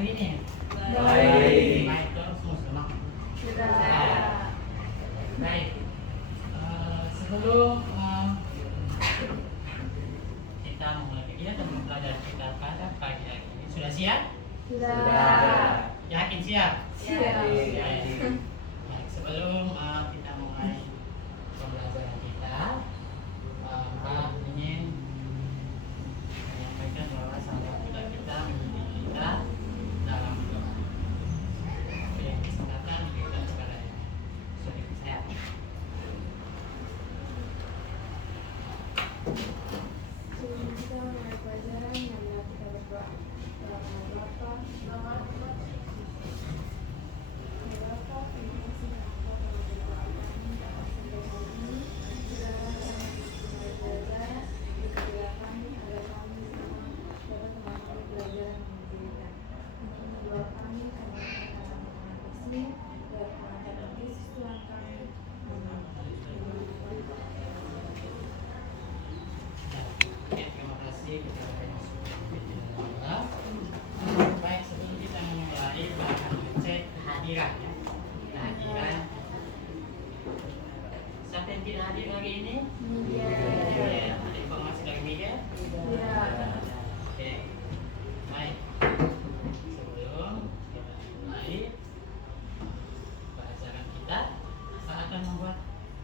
hari ini? Baik. Baik, terus semua. Sudah. Baik. Sebelum kita memulai kegiatan pembelajaran kita pada pagi hari ini, sudah siap? Sudah. Yakin siap? Siap. Baik, sebelum kita mulai pembelajaran kita, Pak ingin menyampaikan bahwa sahabat kita mendidik kita dalam doa. Yang kesempatan diberikan kepada saudara saya. Sebelum kita mulai pelajaran, marilah kita berdoa. Bapa, terima kasih Engkau telah berdoa kami sampai hari ini. Kiranya kami mulai belajar, berkatilah kami agar kami semua dapat memahami pelajaran yang diberikan. Ini doa kami karena dalam nama Kristus dan pengantar Kristus Tuhan kami. Amin. Oke, terima kasih kepada yang sudah berdoa. Baik, sebelum kita memulai bahan ngecek kehadiran ya. Kehadiran. Siapa yang tidak hadir hari ini? Iya. Ada informasi dari media? Iya. Oke. Baik. Sebelum kita mulai pelajaran kita, saya akan membuat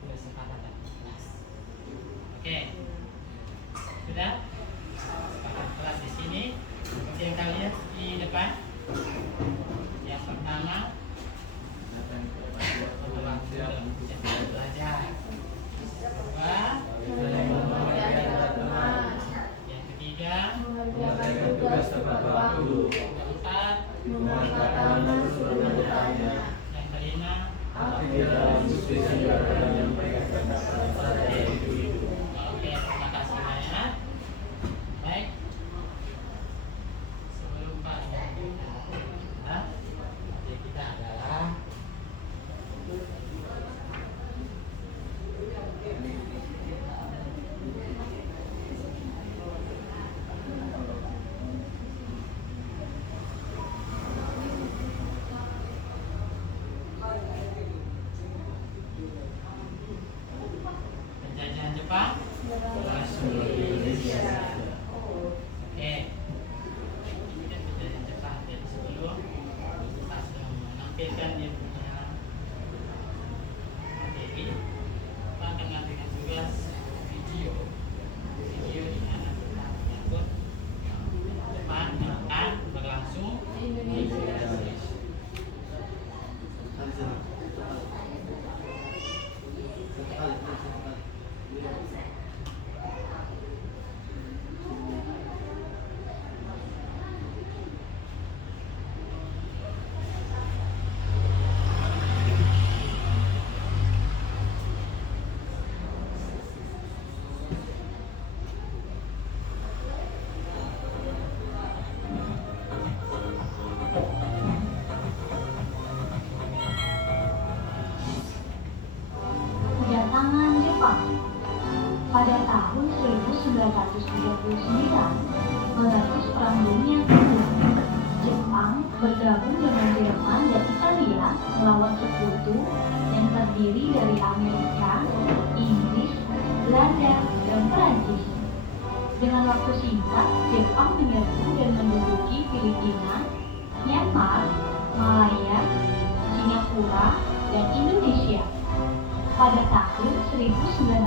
kesepakatan kelas. Oke. Sudah? Kesepakatan kelas di sini. Seperti yang kalian lihat di depan. Yang pertama, waktu belajar. Kedua, yang ketiga, Mengerjakan tugas tepat waktu. keempat, Mengatakan sebelum bertanya. yang kelima. Aktif dalam diskusi dan menyampaikan pendapat pada individu. Oke, terima kasih banyak. Baik. Sebelum Pak topik kita adalah penjajahan Jepang. Masuk Indonesia. Oke. Ini kan penjajahan Jepang. Jadi sebelum kita sudah menampilkan dia punya materi, kita akan mengambilkan tugas video. Video di mana kita menyangkut Jepang yang akan berlangsung di Indonesia. Kedatangan Jepang. Pada tahun 1939, meletus Perang Dunia Kedua. Jepang bergabung dengan Jerman dan Italia melawan sekutu yang terdiri dari Amerika, Inggris, Belanda, dan Perancis. Dengan waktu singkat, Jepang menyerbu dan menduduki Filipina, Myanmar, Malaya, Singapura, dan Indonesia. Pada tahun 1942,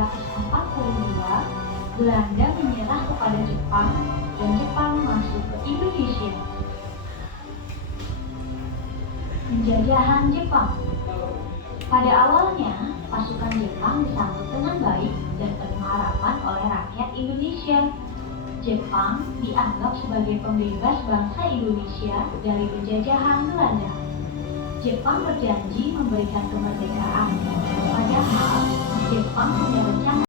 Belanda menyerah kepada Jepang dan Jepang masuk ke Indonesia. Penjajahan Jepang. Pada awalnya, pasukan Jepang disambut dengan baik dan penuh harapan oleh rakyat Indonesia. Jepang dianggap sebagai pembebas bangsa Indonesia dari penjajahan Belanda. Jepang berjanji memberikan kemerdekaan. Padahal Jepang punya rencana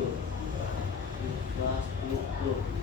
struktur. Infrastruktur.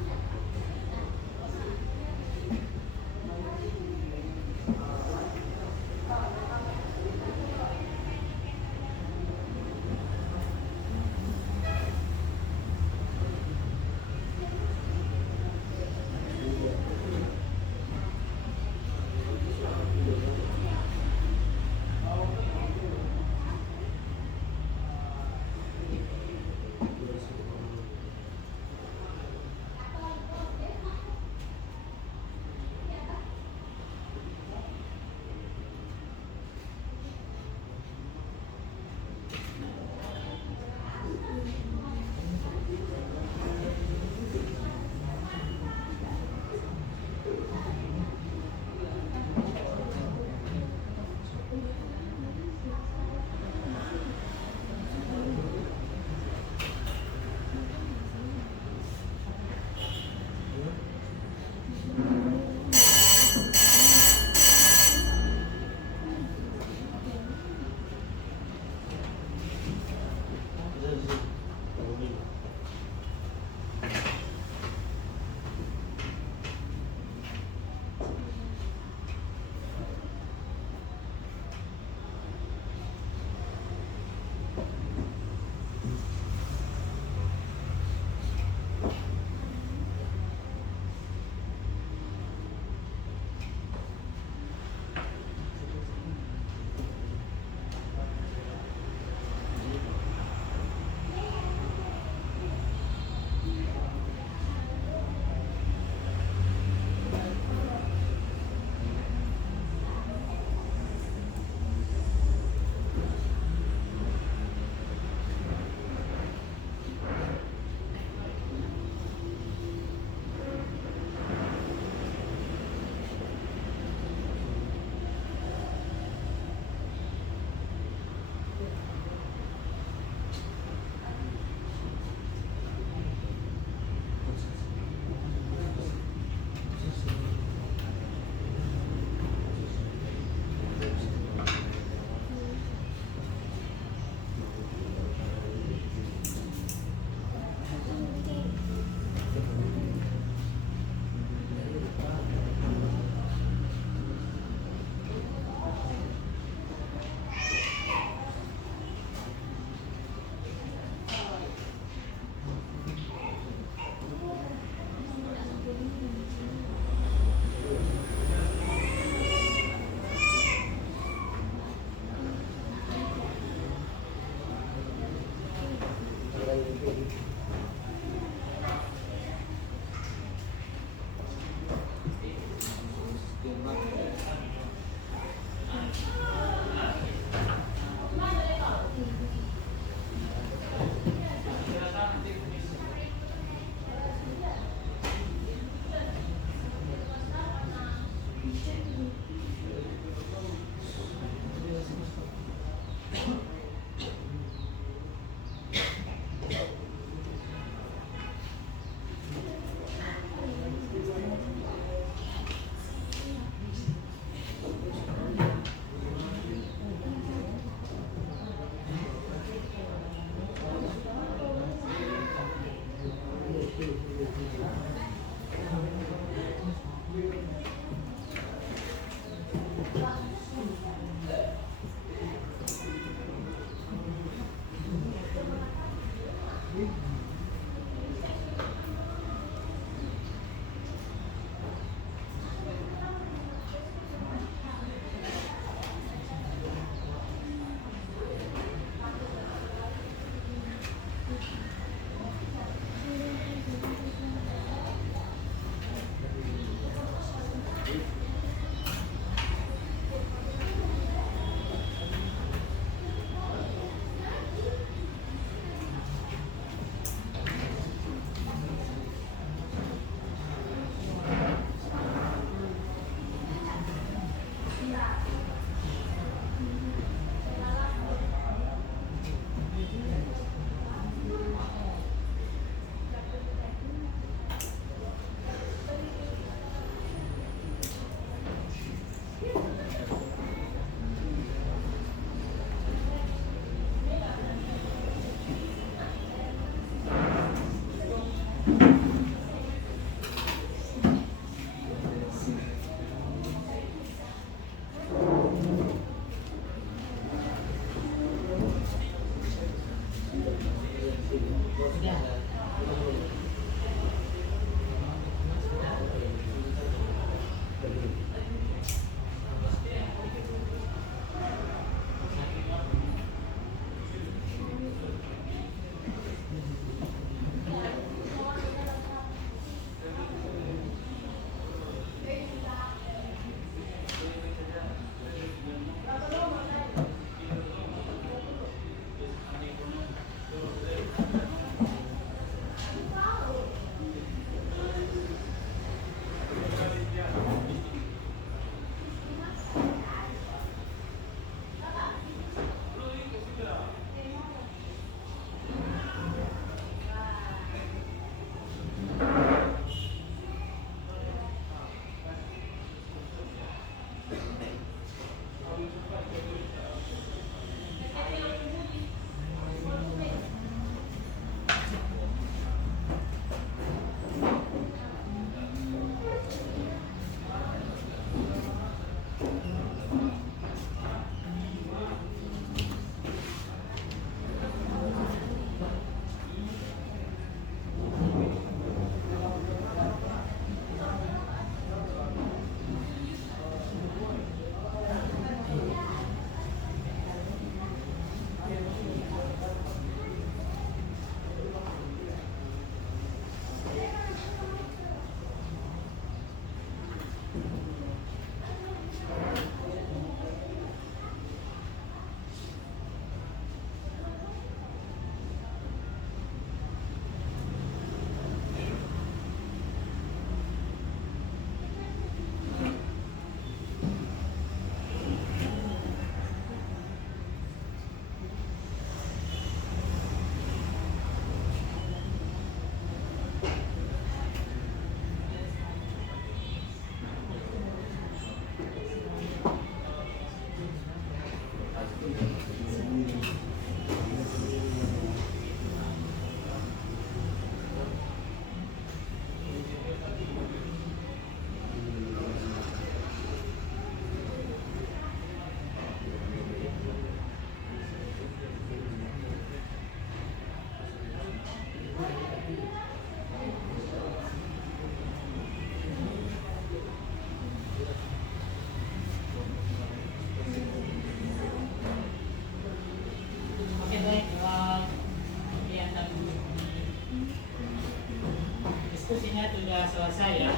diskusinya sudah selesai ya.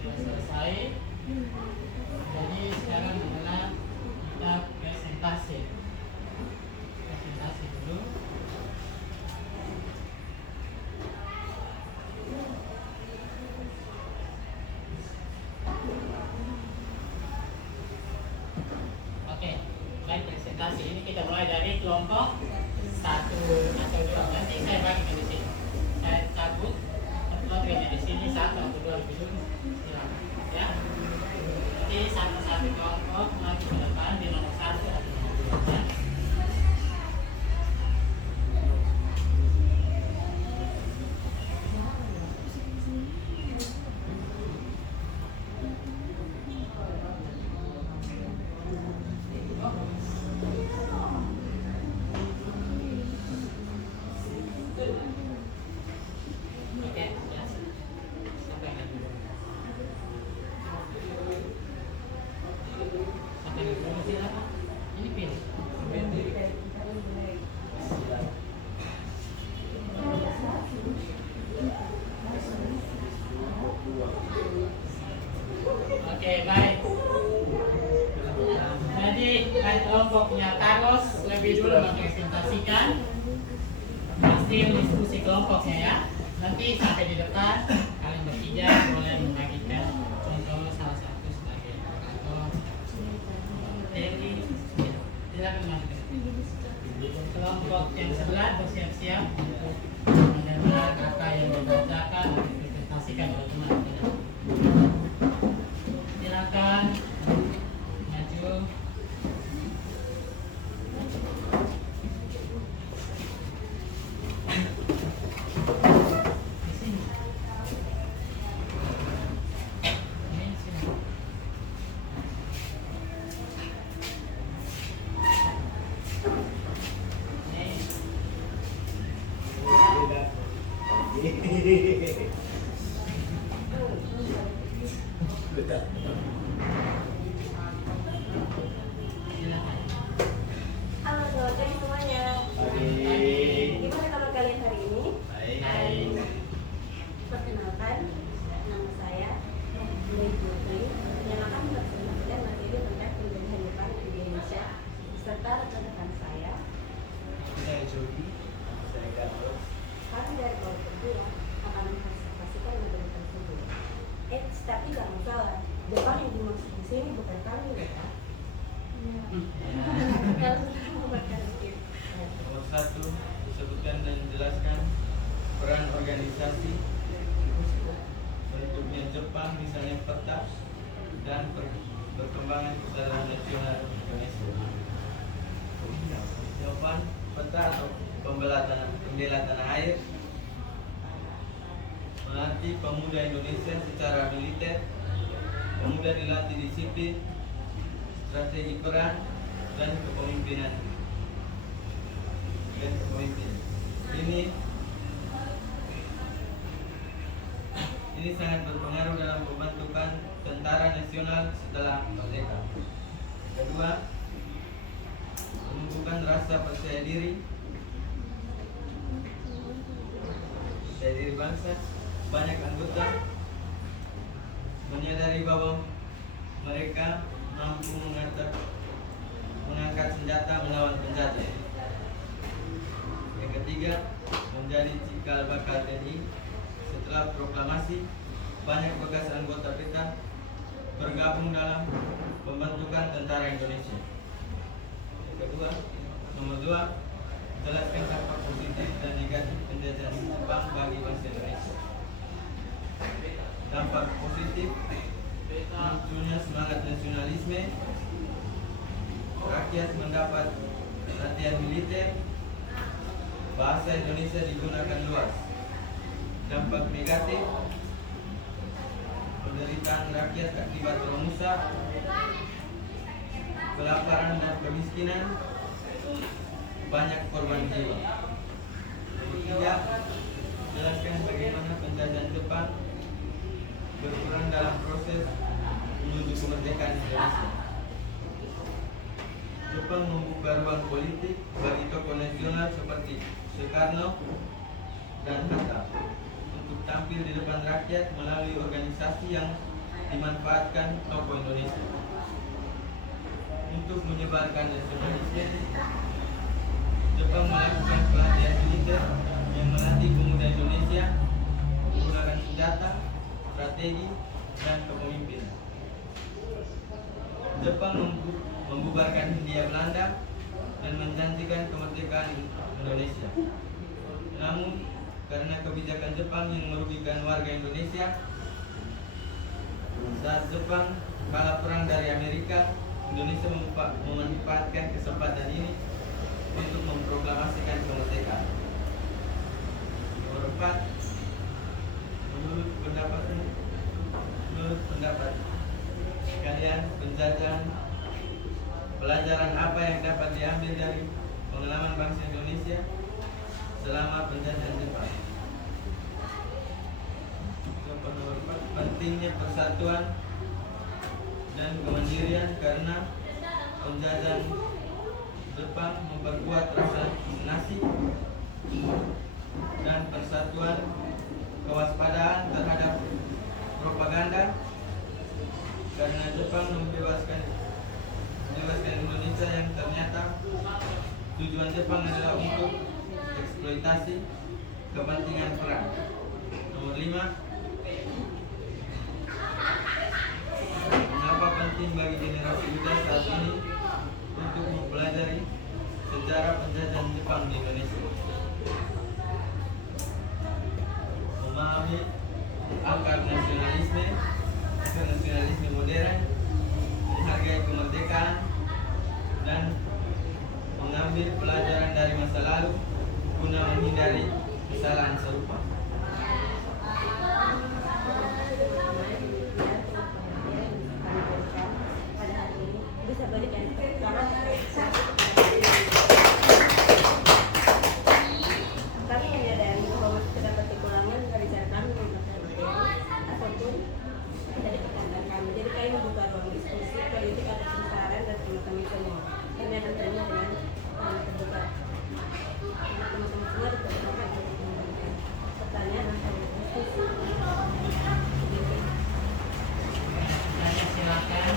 Sudah selesai. Jadi sekarang adalah kita presentasi. Presentasi dulu. Oke, baik presentasi ini kita mulai dari kelompok 1 atau 2. Nanti saya bagi di sini. Saya cabut materinya di sini 1 atau 2 lebih dulu. Silakan ya. Jadi satu-satu kelompok maju ke depan di nomor 1 atau nomor 2 ya. Oke, ya. Sampai dulu. Sampai dulu silakan. Ini pilih. Oke, baik. Jadi kelompoknya Carlos lebih dulu mempresentasikan hasil diskusi kelompoknya ya. Nanti sampai di depan kalian bertiga boleh membagikan contoh salah satu sebagai atau materi. Silakan masuk. Kelompok yang sebelah bersiap-siap mendengar apa yang dibacakan dan dipresentasikan oleh teman-teman. Silakan maju. Di sini. Ini sini. Silakan. Halo, selamat pagi semuanya. Gimana kabar kalian hari ini? Hai. Perkenalkan, nama saya Mei Putri yang akan mempresentasikan materi tentang pemilihan depan di Indonesia beserta rekan-rekan saya. Saya Jody, saya Carlos. Kami dari kelompok kedua akan mempresentasikan materi tersebut. Tapi jangan salah, depan yang dimaksud di sini bukan kami, ya Kak. Kalau sudah membuatkan script. Nomor 1, disebutkan dan jelaskan peran organisasi, bentuknya Jepang, misalnya peta, dan perkembangan kesadaran nasional Indonesia. Jawaban peta atau pembela tanah air melatih pemuda Indonesia secara militer. Pemuda dilatih disiplin, strategi perang, dan kepemimpinan. Ini sangat berpengaruh dalam pembentukan tentara nasional setelah merdeka. Kedua, menumbuhkan rasa percaya diri bangsa. Banyak anggota menyadari bahwa mereka mampu mengangkat senjata melawan penjajah. Yang ketiga, menjadi cikal bakal TNI. Setelah proklamasi, banyak bekas anggota PETA bergabung dalam pembentukan tentara Indonesia. Yang kedua, nomor 2, jelaskan dampak positif dan negatif penjajahan Jepang bagi bangsa Indonesia. Dampak positif, munculnya semangat nasionalisme, rakyat mendapat latihan militer, bahasa Indonesia digunakan luas. Dampak negatif, penderitaan rakyat akibat Romusa, kelaparan dan kemiskinan, banyak korban jiwa. Ketiga, jelaskan bagaimana penjajahan Jepang berperan dalam proses menuju kemerdekaan Indonesia. Jepang membuka ruang politik bagi tokoh nasional seperti Soekarno dan Hatta untuk tampil di depan rakyat melalui organisasi yang dimanfaatkan tokoh Indonesia. Untuk menyebarkan nasionalisme, Jepang melakukan pelatihan militer yang melatih pemuda Indonesia menggunakan senjata, strategi, dan kepemimpinan. Jepang membubarkan Hindia Belanda dan menjanjikan kemerdekaan Indonesia. Namun, karena kebijakan Jepang yang merugikan warga Indonesia, saat Jepang kalah perang dari Amerika, Indonesia memanfaatkan kesempatan ini untuk memproklamasikan kemerdekaan. Nomor 4, menurut pendapat kalian, pelajaran apa yang dapat diambil dari pengalaman bangsa Indonesia selama penjajahan Jepang? Nomor 4, pentingnya persatuan dan kemandirian karena penjajahan Jepang memperkuat rasa nasib dan persatuan, kewaspadaan terhadap propaganda karena Jepang membebaskan Indonesia yang ternyata tujuan Jepang adalah untuk eksploitasi kepentingan perang. Nomor 5, mengapa penting bagi generasi muda saat ini untuk mempelajari sejarah penjajahan Jepang di Indonesia? Memahami akar nasionalisme modern, menghargai kemerdekaan, dan mengambil pelajaran dari masa lalu guna menghindari kesalahan serupa. Kami menyadari bahwa terdapat kekurangan dari cara kami membaca materi ataupun dari perkataan kami. Jadi kami membuka ruang diskusi politik ataupun saran dari teman-teman semua. Kami akan terima dengan terbuka. Teman-teman semua dipersilakan untuk memberikan pertanyaan atau diskusi. Saya silakan.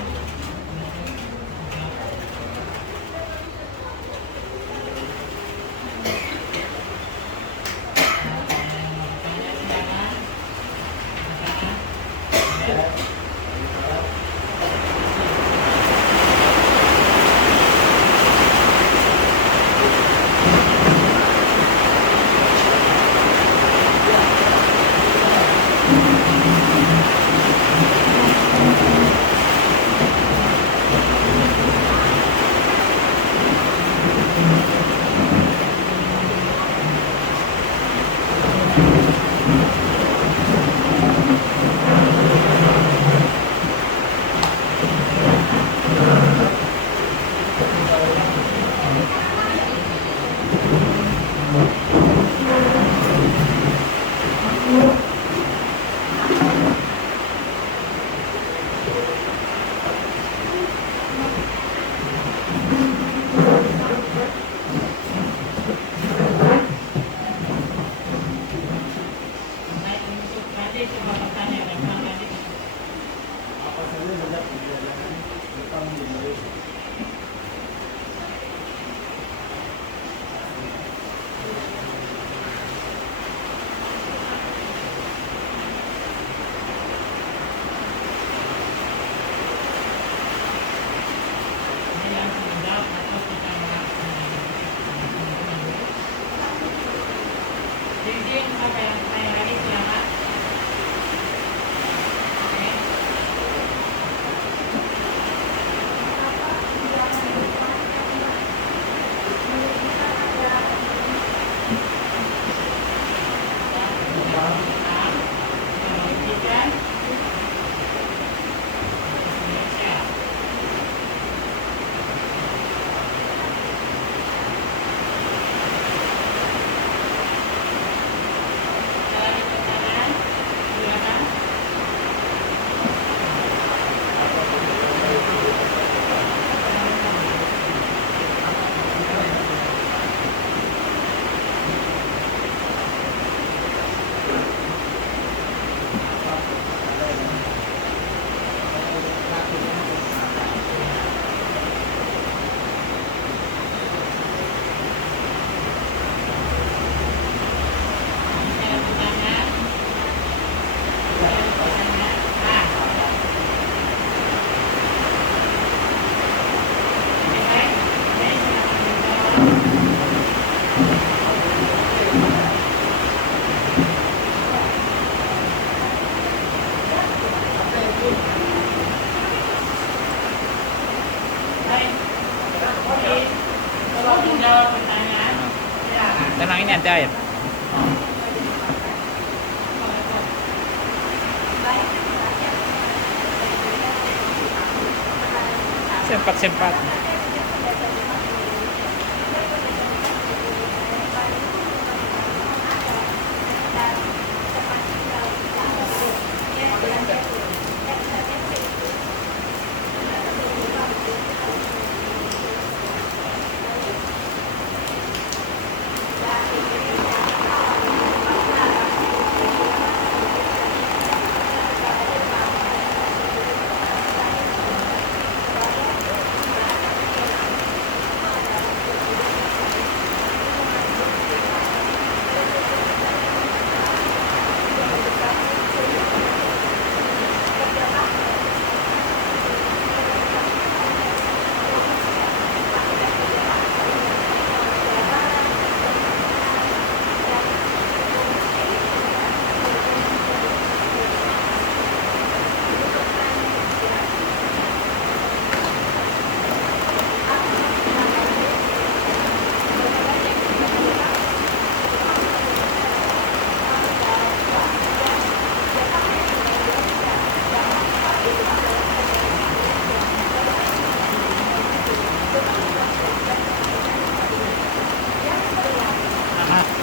Sempat-sempat.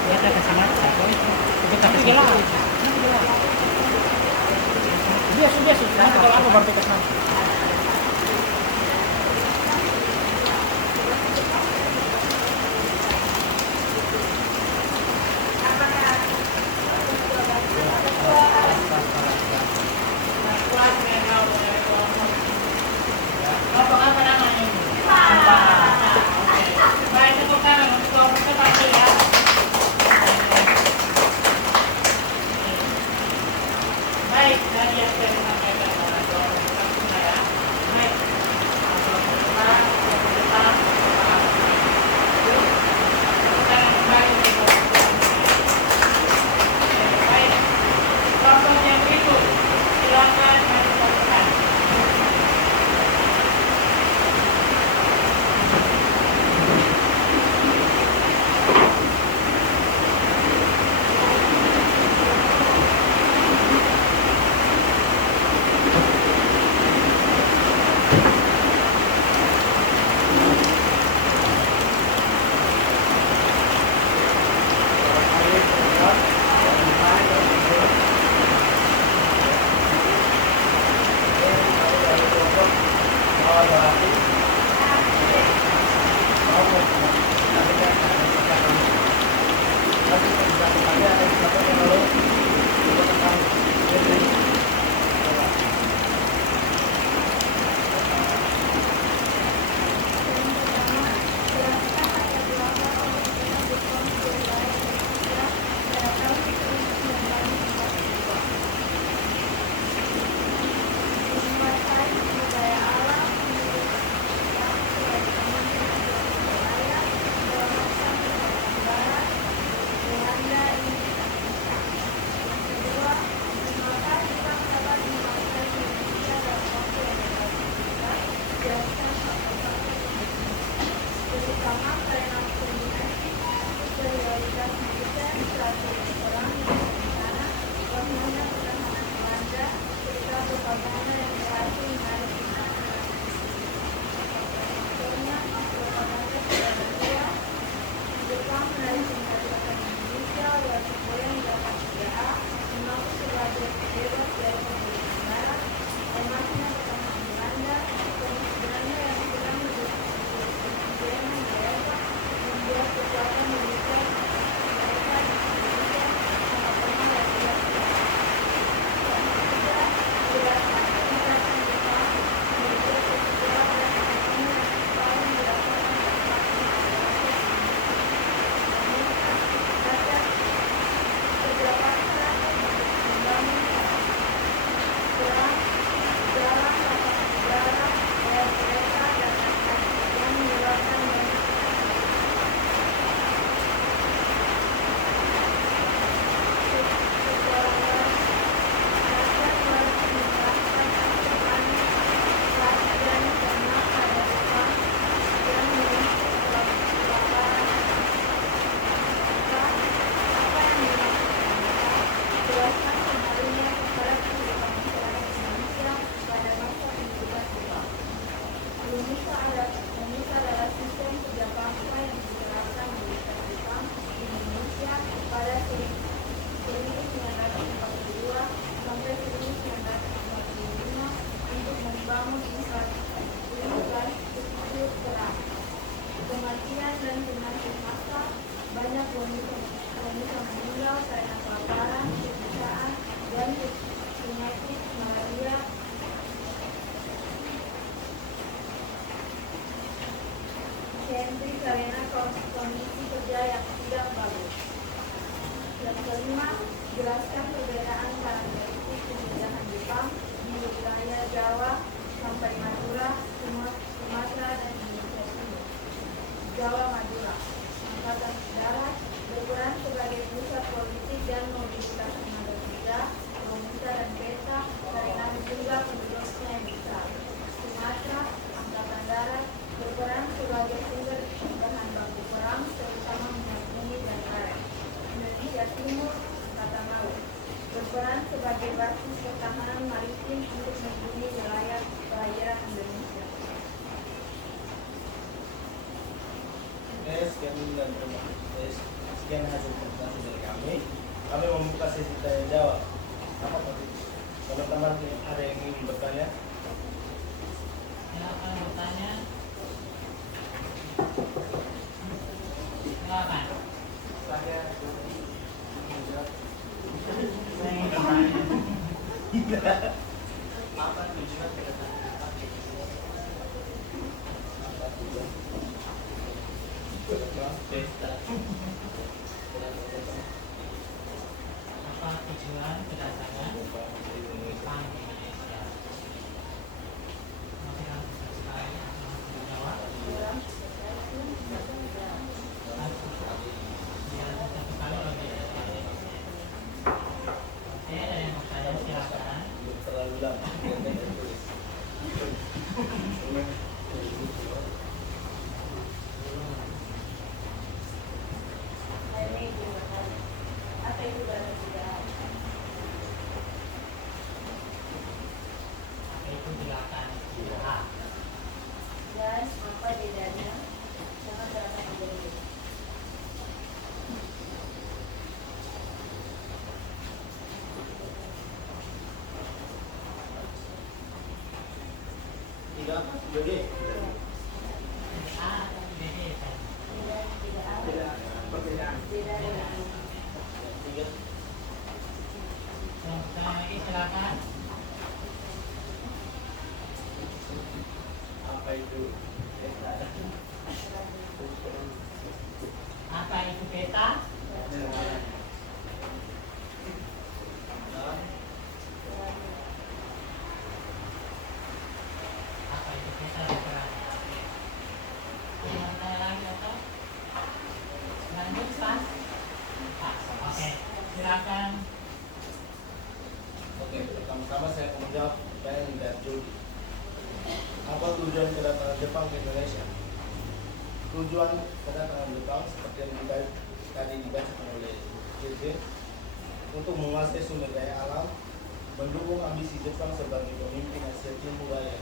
Kita kasih mata, kita kasih mata. Biasa. Nanti kalau aku baru tugas nanti. Kelompok apa namanya? Baik, tepuk tangan untuk kelompok satu ya. Baik, dari yang saya sampaikan pada kelompok satu ya. Baik, kelompok depan, kelompok depan, sekarang kembali ke kelompok satu. Baik, kelompok yang berikut, silakan maju ke depan. karena kondisi kerja yang tidak bagus. Yang kelima, jelaskan perbedaan karakteristik penjajahan Jepang di wilayah Jawa sampai Madura, Sumatera, dan Indonesia Timur. Jawa Madura, Angkatan Darat berperan sebagai pusat politik dan mobilitas tenaga kerja, romusa dan peta karena jumlah penduduknya yang besar. Sumatera, Angkatan Darat berperan sebagai sumber bahan baku perang, terutama minyak bumi dan karet. Indonesia Timur, Angkatan Laut berperan sebagai basis pertahanan maritim untuk melindungi wilayah perairan Indonesia. Sekian hasil presentasi dari kami. Kami membuka sesi tanya jawab. Apa Pak? Teman-teman ada yang ingin bertanya? Silakan bertanya. Silakan. Saya Apa tujuan kedatangan Pak? Pesta. Apa tujuan kedatangan Jepang di Indonesia? Masih langsung sekali atau langsung dijawab? Biar satu kali lebih. Oke, ada yang mau tanya silakan. Terlalu lama. Apa itu badan negara? Apa itu gerakan A? Dan apa bedanya sama gerakan Indonesia? Tidak, jadi A, B, kan? Tidak ada. perbedaan. Beda dengan tiga. Yang pertama lagi silakan. Apa itu? Apa itu peta? Apa itu peta dan perannya? Yang bertanya lagi atau? Lanjut pas? Pas. Oke, silakan. Oke, pertama-tama saya akan menjawab pertanyaan dari Jody. Apa tujuan kedatangan Jepang ke Indonesia? Tujuan kedatangan Jepang seperti yang tadi dibacakan oleh JJ untuk menguasai sumber daya alam, mendukung ambisi Jepang sebagai pemimpin Asia Timur Raya,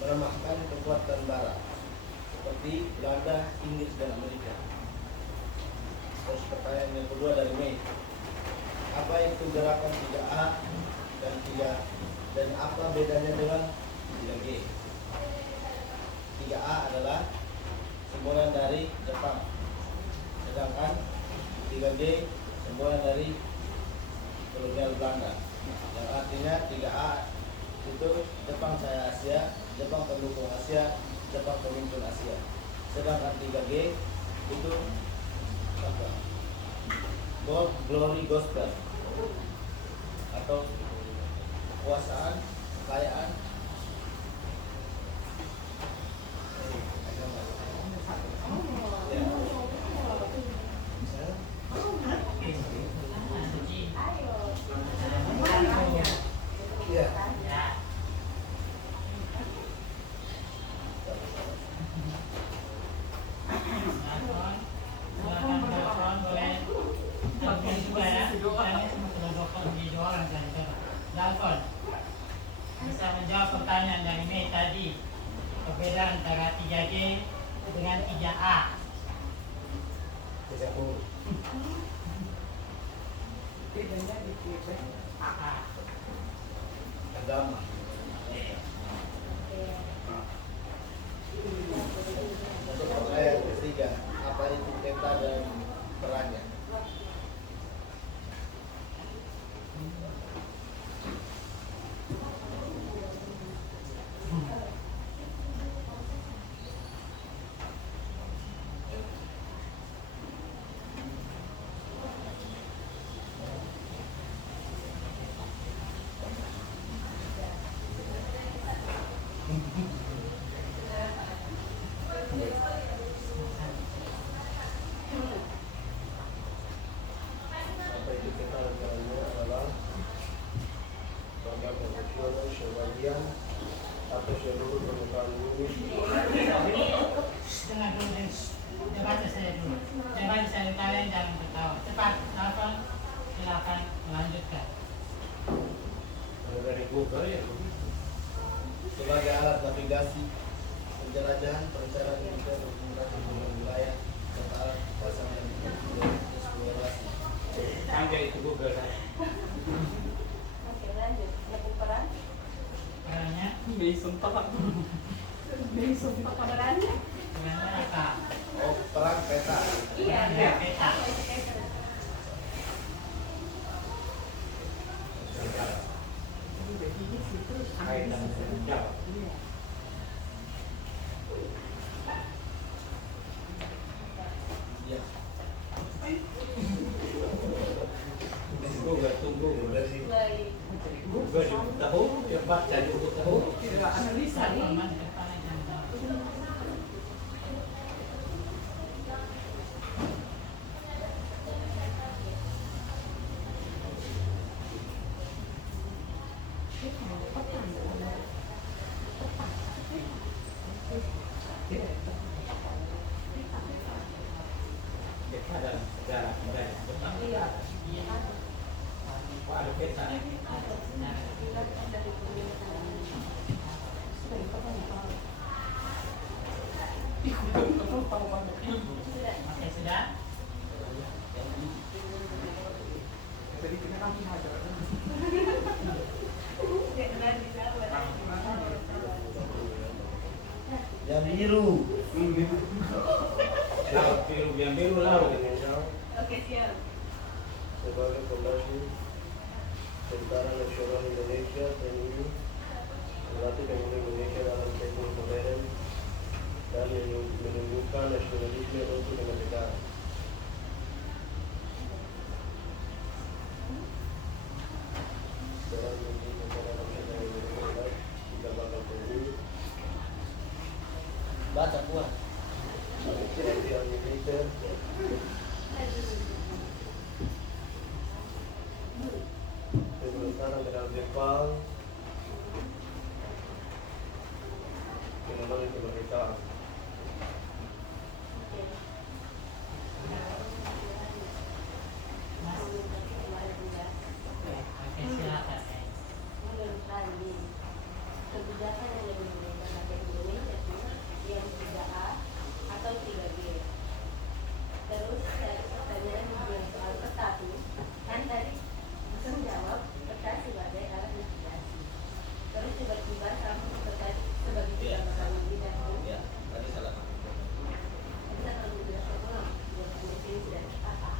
melemahkan kekuatan Barat seperti Belanda, Inggris, dan Amerika. Terus pertanyaan yang kedua dari Mei. Apa itu gerakan 3A dan 3 dan apa bedanya dengan 3G? 3A adalah semboyan dari Jepang, sedangkan 3G semboyan dari kolonial Belanda. Yang artinya 3A itu Jepang saya Asia, Jepang pendukung Asia, Jepang pemimpin Asia. Sedangkan 3G itu apa? God, Glory, Gospel atau kekuasaan, kekayaan, agama. Ya. Ya. Ya. Silakan telepon boleh. Telepon juga ya. Ini semua sudah telepon di dua orang kan. Telepon. Bisa menjawab pertanyaan dari Mei tadi. Perbedaan antara 3G dengan 3A. Bedanya di kita. AA. Agama. Untuk pertanyaan ketiga, apa itu peta dan perannya? kalian jangan ketawa. Cepat, telepon. Silakan melanjutkan. Kalau dari Google ya begitu. Sebagai alat navigasi, penjelajahan, perencanaan militer, dokumentasi wilayah, serta alat pasangan eksplorasi. Anjay itu Google kan. Oke, lanjut. Yang peran. Perannya, Perannya? perannya apa? Oh, perang peta. Iya, Perannya peta. Apa itu peta? Kaitan dengan Jawa. Ya. Google tunggu Dari Mulai. Google tahu ya baca juga tahu. Analisa teman depan yang tahu. Kita ada sejarah budaya Jepang. Iya. Kok ada peta? Oke, sudah? yang biru. Laut biru, yang biru laut. Oke, siap. Sebagai fondasi Tentara Nasional Indonesia (TNI) melatih pemuda Indonesia dalam teknik modern dan menunjukkan nasionalisme untuk kemerdekaan. Dalam menjadi Tentara Nasional Indonesia kita bakal tunggu baca kuat kira-kira militer pemerintahan Federal Jepang pengembangan kemerdekaan. Oke, silakan. Menurut Andi, kebijakan yang lebih menggunakan rakyat Indonesia itu yang 3A atau 3B. Terus saya pertanyaan yang soal peta tuh, kan tadi bisa menjawab peta sebagai alat navigasi. Terus tiba-tiba kamu sebagai Iya. tidak bakal tidak tahu. Ya, tadi salah. Bisa kalau dijelaskan ulang, buat definisi dan apa?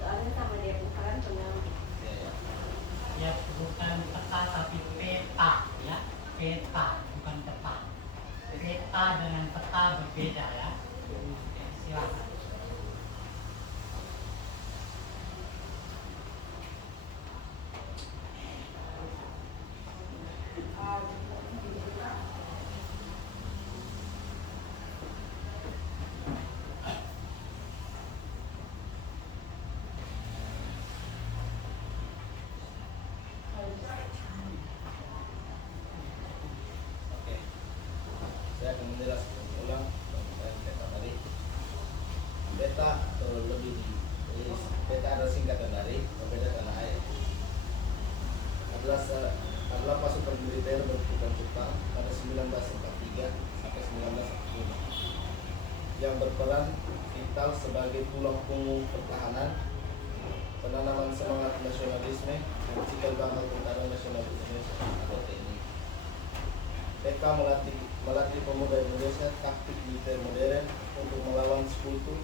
Soalnya sama dia peran pengambil. Ya, ya. Ya, bukan peta tapi peta, ya. Peta, bukan peta. Peta dengan peta berbeda, ya. Oke, silakan. Oke. Saya akan menjelaskan ulang tentang peta tadi. Peta atau lebih peta adalah singkatan dari pembeda tanah air. Adalah pasukan militer bentukan Jepang pada 1943 sampai 1945 yang berperan vital sebagai tulang punggung pertahanan, penanaman semangat nasionalisme, dan cikal bakal Tentara Nasional Indonesia atau TNI. PK melatih pemuda Indonesia taktik militer modern untuk melawan sekutu,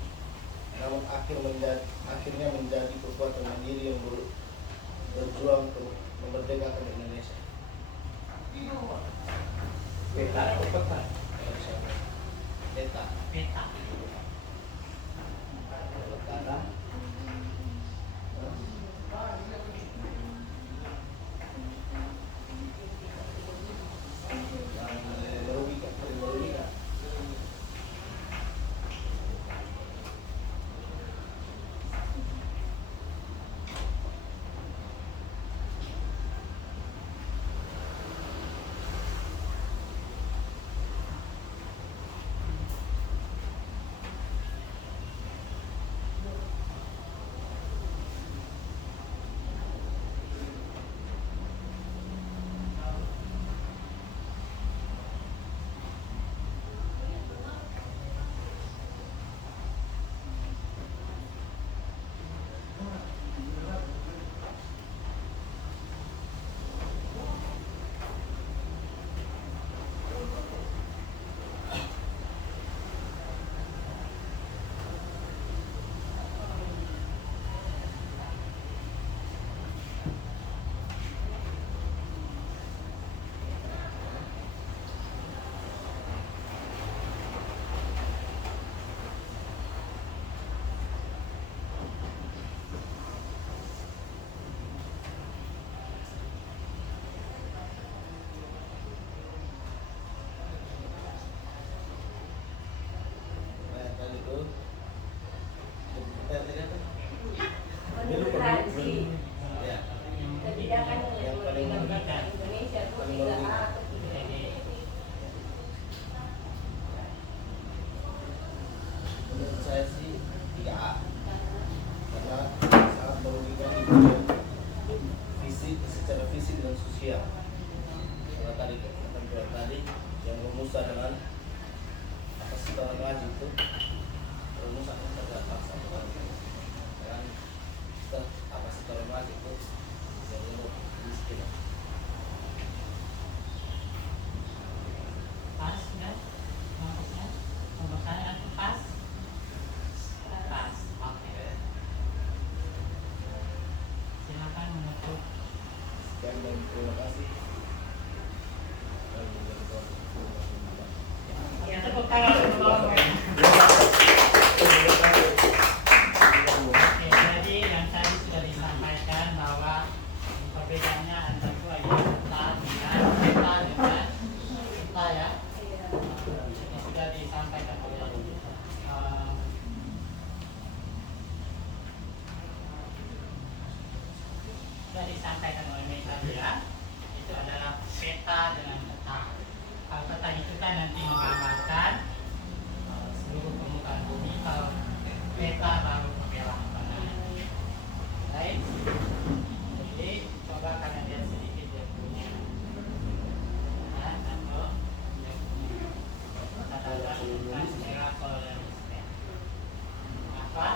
namun akhirnya menjadi kekuatan mandiri yang berjuang untuk memerdekakan Indonesia. Peta atau peta? Peta. Peta. Utara. Merugikan. secara fisik dan sosial. Kalau tadi ketentuan tadi yang rumusan dengan apa setelah ngaji itu rumusan terhadap paksa dan apa setelah ngaji itu yang umum miskin. Pas ya? Nomornya? Nomor saya nanti pas? Pas, oke. Silakan menutup. Sekian dan terima kasih. Ya, tepuk tangan dulu. Oke, jadi yang tadi sudah disampaikan bahwa perbedaannya antara dua peta dengan peta ya. Ini sudah disampaikan oleh media. Itu adalah peta dengan peta. Kalau peta itu kan nanti menggambarkan seluruh permukaan bumi. Kalau peta baru pakai lapangan. Baik. Jadi coba kalian lihat sedikit dia punya. Nah, atau dia punya tata merah kolonisme. Apa?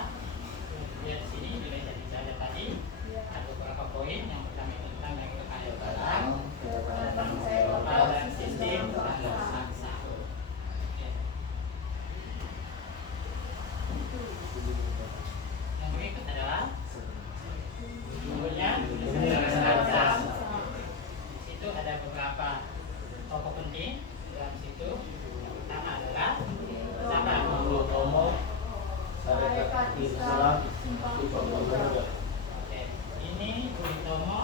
Lihat sini nilai jadi saja tadi. Ada beberapa poin. Yang pertama tentang yang kekayaan barang. Dan sistem transaksi. Yang berikut adalah judulnya transaksi. Di situ ada beberapa pokok penting dalam situ. Yang pertama adalah sabar. Oke, ini Tomo,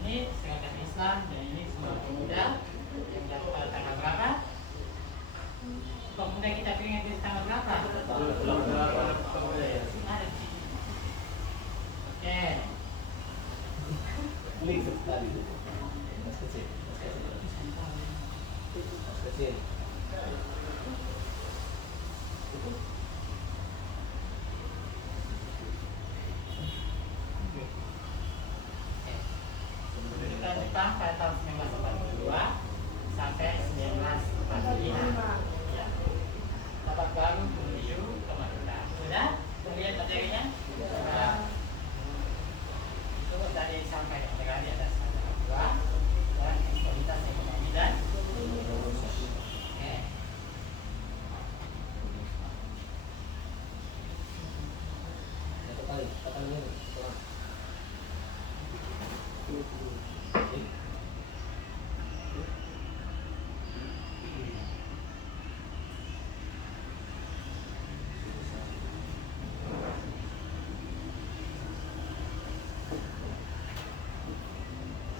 ini Seragam Islam, dan ini semua pemuda yang jatuh pada tanggal berapa? Pemuda kita pengen di tanggal berapa? Ada di sini. Oke. Klik tadi. Mas kecil. Mas kecil. Kedudukan Jepang pada tahun 1942 sampai 1945. Ya. Babak baru menuju kemerdekaan. Sudah? Melihat materinya? Sudah. Itu tadi sampai negara ada standar 2 dan kualitas ekonomi dan oke.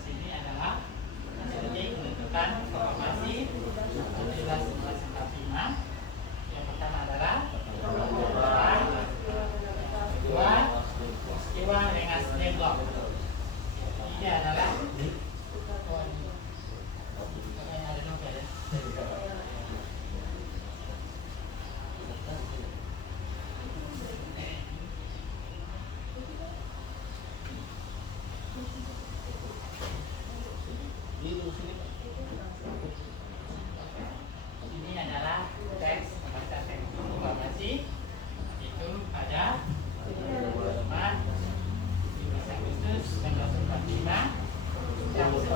Sini adalah metode menentukan informasi 17.11.45. Yang pertama adalah kedua peristiwa Rengas Dengklok. Ini adalah ada novel ya. Ini adalah teks pembahasan teknik informasi. Itu pada bulan 17 Agustus 1945. Yang dulu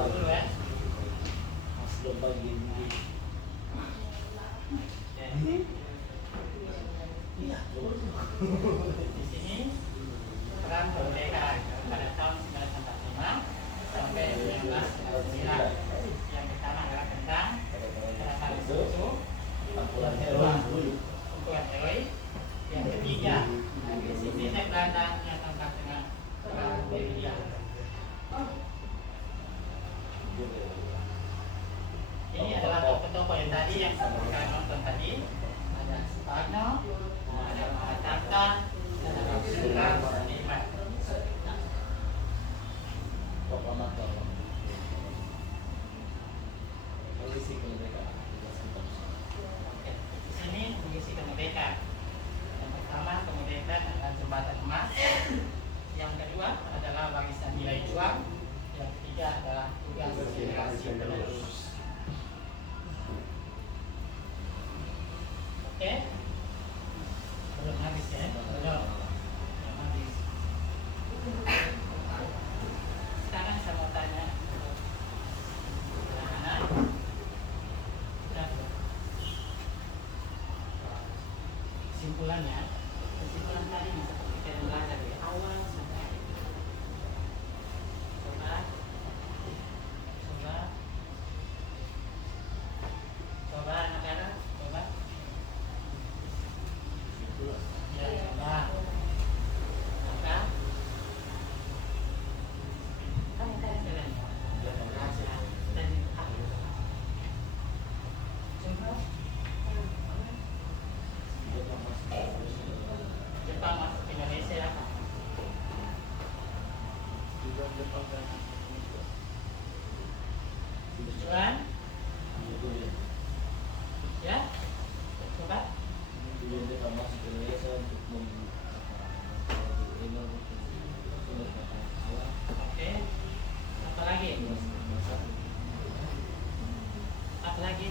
ya. Di sini peran kemerdekaan pada tahun 1945 sampai 1949. Yang pertama adalah tentang Karapan Susu, ukuran heroi. Yang ketiga, disiplin Belanda yang tentang dengan perang gerilya. Ini adalah tokoh-tokoh yang tadi yang saya nonton tadi. Ada Soekarno, ada Mahatma, ada Rasulullah, dan Iman. Oke, di sini mengisi kemerdekaan. Yang pertama kemerdekaan adalah jembatan emas. Yang kedua adalah pejuang, yang ketiga adalah tugas generasi penerus. Oke, belum habis ya? Belum habis. Sekarang saya mau tanya anak-anak, kesimpulan tadi seperti kita belajar dari awal sampai akhir. Coba anak-anak, coba. Ya, coba. Maka, kalian baca dan dipahami. Coba. Jepang masuk ke Indonesia apa? Tujuan Jepang dan Tujuan? Ya? Coba? Tujuan Jepang masuk ke Indonesia untuk Oke. Apa lagi? Apa lagi?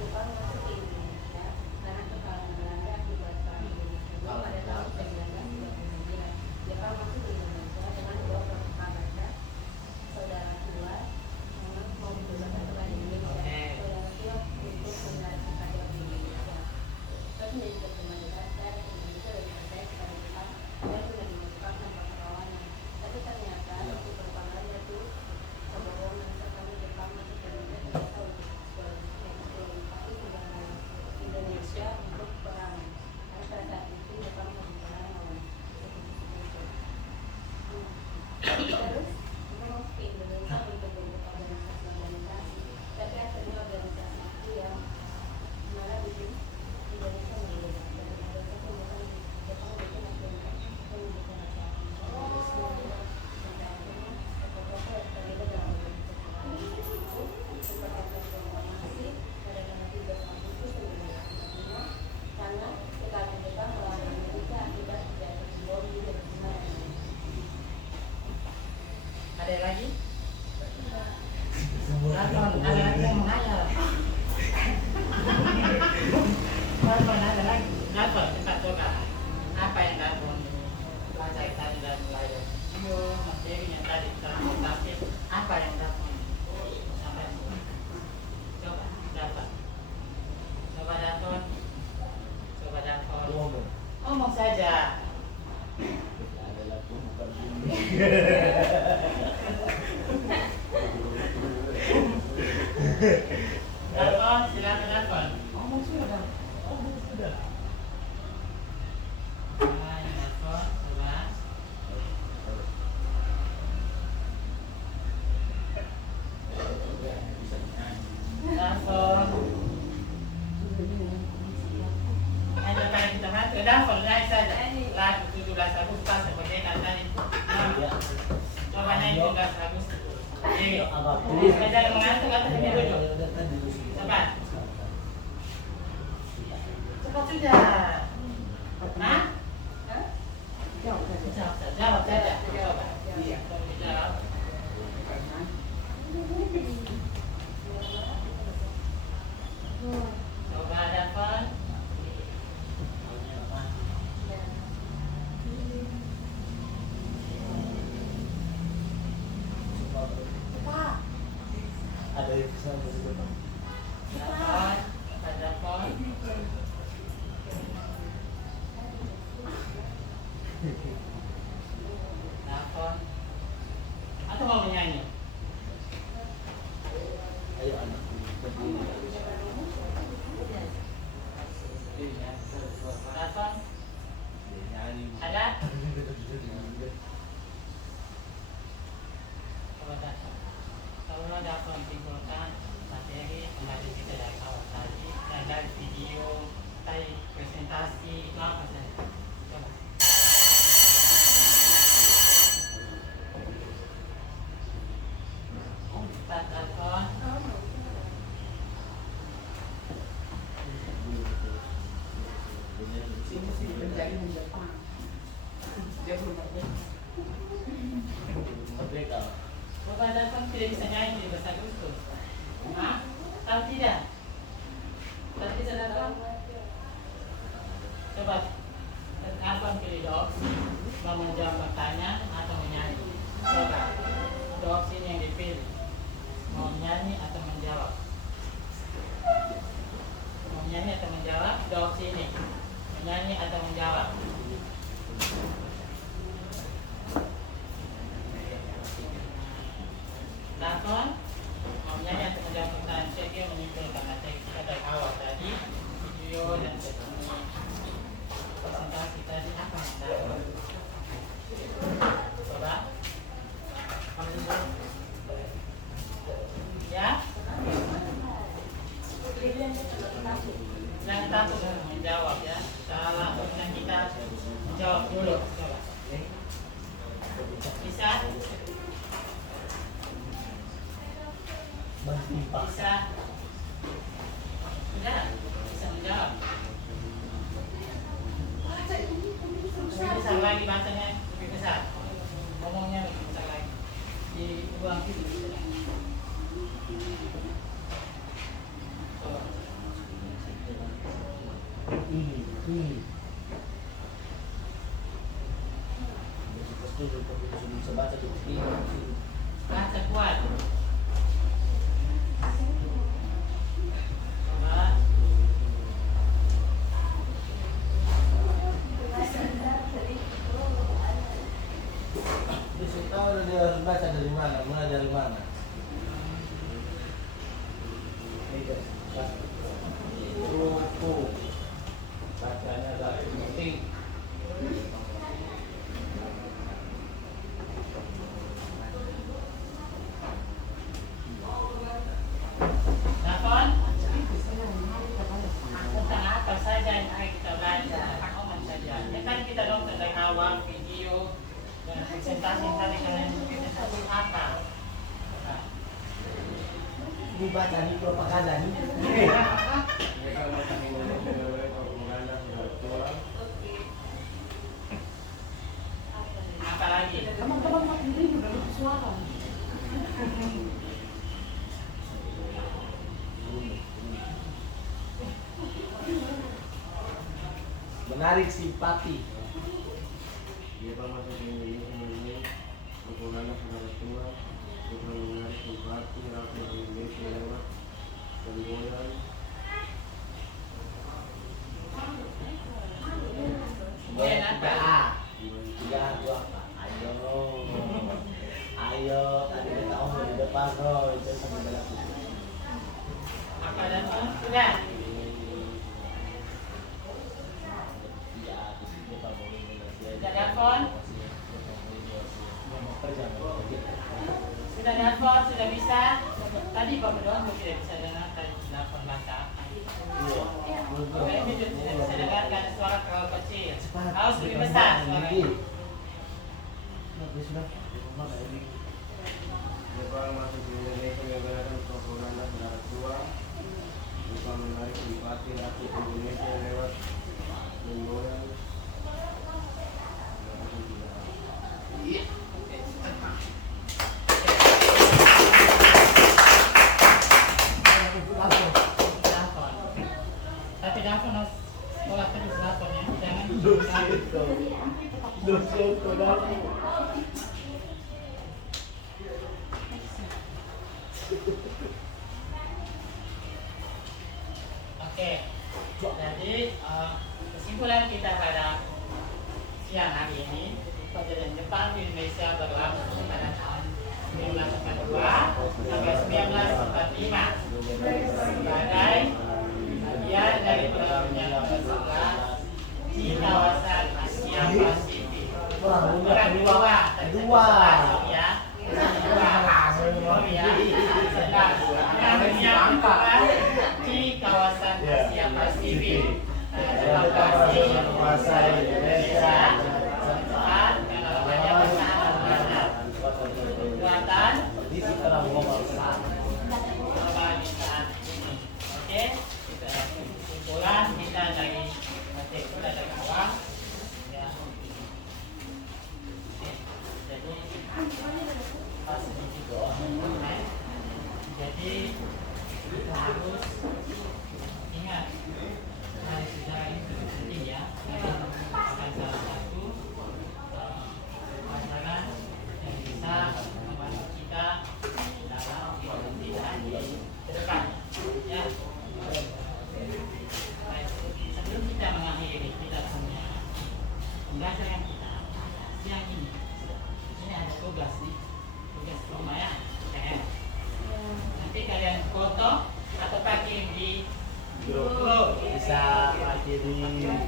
Jepang masuk ke Indonesia karena kekalahan Belanda akibat perang Indonesia pada tahun 1939. Jepang masuk ke Indonesia dengan dua propaganda saudara tua membebaskan kembali Indonesia. Saudara tua untuk generasi kader di Indonesia. Terus menjadi kekemandikan saya ke Indonesia lebih percaya kepada Jepang dan sudah menyebabkan tanpa perlawanan. Tapi ternyata itu propaganda itu kebohongan serta Jepang masuk ke Indonesia pada tahun Indonesia untuk perang. Karena pada saat itu Jepang masih perang lawan terus kita masuk ke Indonesia untuk bentuk organisasi. Tapi akhirnya organisasi itu yang malah bikin Indonesia merdeka. Dan ada kemudian Jepang bikin akhirnya menunjukkan rasa sampai akhirnya tokoh-tokoh yang terlibat dalam organisasi itu seperti proklamasi pada tanggal 13 Agustus 1945 karena kekalahan Jepang melawan Amerika akibat jatuh bom di Hiroshima dan Ada lagi? Ada lagi yang menghayal. Ada lagi. Dapat, cepat coba. Apa yang dapat? Baca tadi dan mulai video materi yang tadi transportasi. Apa yang dapat? Sampai coba dapat. Coba dapat. Coba dapat. Ngomong saja. adalah bukan bumi. Dapat, silakan dapat. Ngomong sudah. Sudah. Yang dapat, coba. Dapat. Ada yang kita hati. Dapat, naik saja. Lagu 17 Agustus seperti yang tadi. Coba naik 17 Agustus. Belajar mengantuk atau tidak duduk? Cepat. Cepat sudah. Hah? Jawab saja. Coba. Jawab. Coba dapat. Ada yang bisa berubah. Dapat. Dapat. Dapat. Atau mau menyanyi? Ayo anakku berdiri. Dapat. Nyanyi. Ada? Coba dapat. Kalau dapat simpulkan materi kembali kita dari awal tadi dan dari video tadi presentasi itu apa saja? Coba. bisa nyanyi di bahasa Agustus. Hah? Tahu tidak? Tahu tidak tahu? Coba Abang pilih dua opsi, mau menjawab pertanyaan atau menyanyi. Coba dua opsi ini yang dipilih, mau menyanyi atau menjawab. Mau menyanyi atau menjawab, dua opsi ini, menyanyi atau menjawab. Lakon, mau menyanyi atau menjawab pertanyaan. Saya kira menyimpulkan materi kita dari awal tadi, video dan presentasi tadi apa yang dapat? Coba, kamu dulu. Ya? Jangan takut menjawab ya. Salah, yang kita menjawab dulu. Coba. Bisa? Bisa? Tidak? Bisa menjawab? Lebih besar lagi bacanya, lebih besar. Ngomongnya lebih besar lagi. Di ruang itu. Baca kuat. Coba. Disitu udah dia harus baca dari mana, mulai dari mana? Ruku. Bacanya agak penting. Telepon? Tentang apa saja yang akan kita belajar? Omongan saja. Ya kan kita nonton dari awal video dan presentasi yang tadi kalian presentasi apa? Nah, Ini baca nih propaganda nih. apa lagi? Teman-teman Pak Diri juga bersuara. Menarik simpati. Dia masuk ini Kepulangan saudara tua Bukan menarik simpati rakyat Indonesia lewat semboyan Kemudian apa? Ya, gua apa? Ayo, tadi kita omong di depan loh, itu sama bela putih. Apa dan sudah? Ya, di situ Pak boleh Sudah telepon? Sudah telepon? Sudah bisa? Tadi Pak Bedon tidak bisa dengar tadi telepon baca apa? Oke, ini tidak bisa dengar karena suara terlalu kecil. Harus lebih besar suaranya. Jepang masuk ke Indonesia menggunakan propaganda saudara tua Bukan menarik simpati rakyat Indonesia lewat semboyan Telepon. Tapi telepon harus sekolah terus telepon ya. Jangan Oke, jadi kesimpulan kita pada siang hari ini, perjalanan Jepang di Indonesia berlangsung pada tahun 1942 sampai 1945 sebagai bagian dari perang sebelah di kawasan Asia Pasifik. Bukan dua, ya. Di kawasan Asia Pasifik lokasi Indonesia tempat namanya pertahanan buatan kebangsaan ini. Oke, kesimpulan kita dari materi kita dari awal ya. Jadi pas sedikit Jadi kita harus ingat hari sejarah ini cukup penting ya. Ini merupakan salah satu pelajaran yang bisa membantu kita dalam kita di depan. Ya. Baik, sebelum kita mengakhiri kita punya pembelajaran kita siang ini ada tugas nih, tugas rumah ya. Nanti kalian foto atau pakai di grup, Bisa pakai di lihat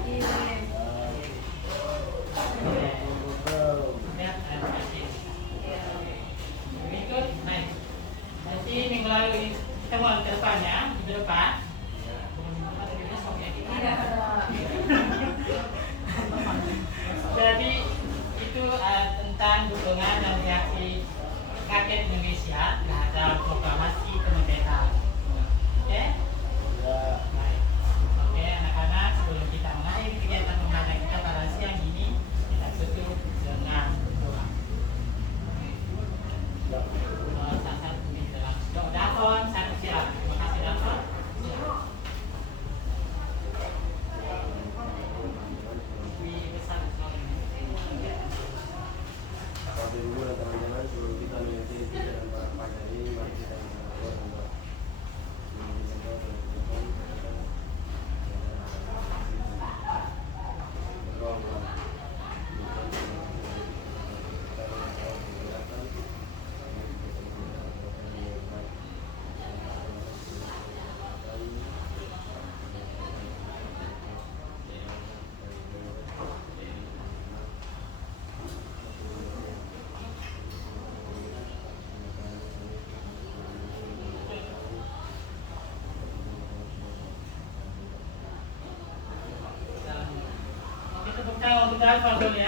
berikut. Baik, nanti minggu lalu kita mau ke depannya di depan. Jadi itu tentang dukungan dan reaksi rakyat Indonesia terhadap proklamasi kemerdekaan. Oke? Baik. Oke, anak-anak, sebelum kita mengakhiri kegiatan pembelajaran kita pada siang ini, kita tutup dengan doa. Satu di dalam doa. Dafon, satu siap. Terima kasih Dafon. Bapak Ibu dan teman-teman, sebelum kita mengakhiri kegiatan pada pagi hari ini, mari kita berdoa. Kita tepuk tangan untuk Dafon dulu ya.